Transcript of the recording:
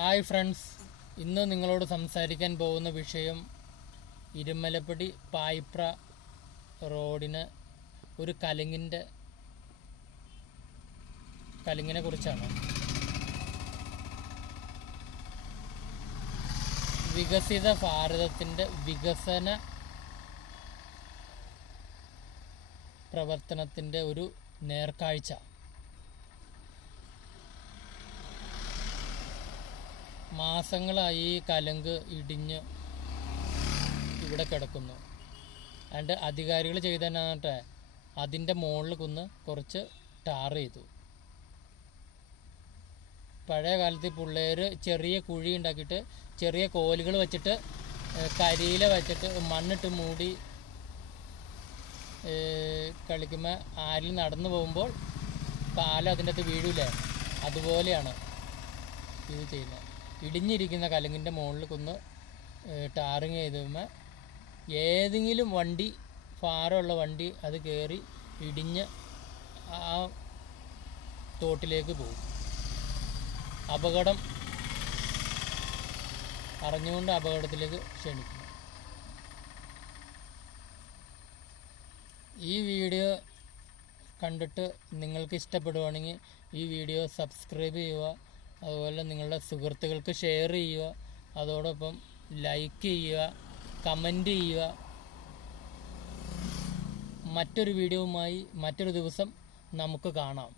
Hi friends. ഇന്ന് നിങ്ങളോട് സംസാരിക്കാൻ പോകുന്ന വിഷയം ഇരുമലപ്പടി പായിപ്ര റോഡിന് ഒരു കലിങ്ങിന്റെ കലിങ്ങിനെ കുറിച്ചാണ്. വികസിത ഭാരതത്തിന്റെ വികസന പ്രവർത്തനത്തിന്റെ ഒരു നേർക്കാഴ്ച. മാസങ്ങളായി ഈ കലങ്ക് ഇടിഞ്ഞ് ഇവിടെ കിടക്കുന്നു. അതുകൊണ്ട് അധികാരികൾ ചെയ്തതിനാട്ടെ അതിന്റെ മുകളിൽ കുന്ന് കുറച്ച് ടാർ ചെയ്തു. പഴയ കാലത്ത് പിള്ളേർ ചെറിയ കുഴി ഉണ്ടാക്കിയിട്ട് ചെറിയ കോലുകൾ വെച്ചിട്ട് കരിയില വെച്ചിട്ട് മണ്ണിട്ട് മൂടി കളിക്കുമ്പോൾ ആരിൽ നടന്നു പോകുമ്പോൾ കാലം അതിന്റെ അകത്ത് വീഴൂലേ? അതുപോലെയാണ് ഇത് ചെയ്യുന്നത്. ഇടിഞ്ഞിരിക്കുന്ന കലങ്ങിന്റെ മുകളിൽ കുന്ന് ടാറിങ് ചെയ്തുമ്പോൾ ഏതെങ്കിലും വണ്ടി ഭാരമുള്ള വണ്ടി അത് കയറി ഇടിഞ്ഞ് ആ തോട്ടിലേക്ക് പോകും. അപകടം അറിഞ്ഞുകൊണ്ട് അപകടത്തിലേക്ക് ക്ഷണിക്കും ഈ വീഡിയോ കണ്ടിട്ട് നിങ്ങൾക്ക് ഇഷ്ടപ്പെടുവാണെങ്കിൽ ഈ വീഡിയോ സബ്സ്ക്രൈബ് ചെയ്യുക. അതുപോലെ നിങ്ങളുടെ സുഹൃത്തുക്കൾക്ക് ഷെയർ ചെയ്യുക. അതോടൊപ്പം ലൈക്ക് ചെയ്യുക കമന്റ് ചെയ്യുക. മറ്റൊരു വീഡിയോവുമായി മറ്റൊരു ദിവസം നമുക്ക് കാണാം.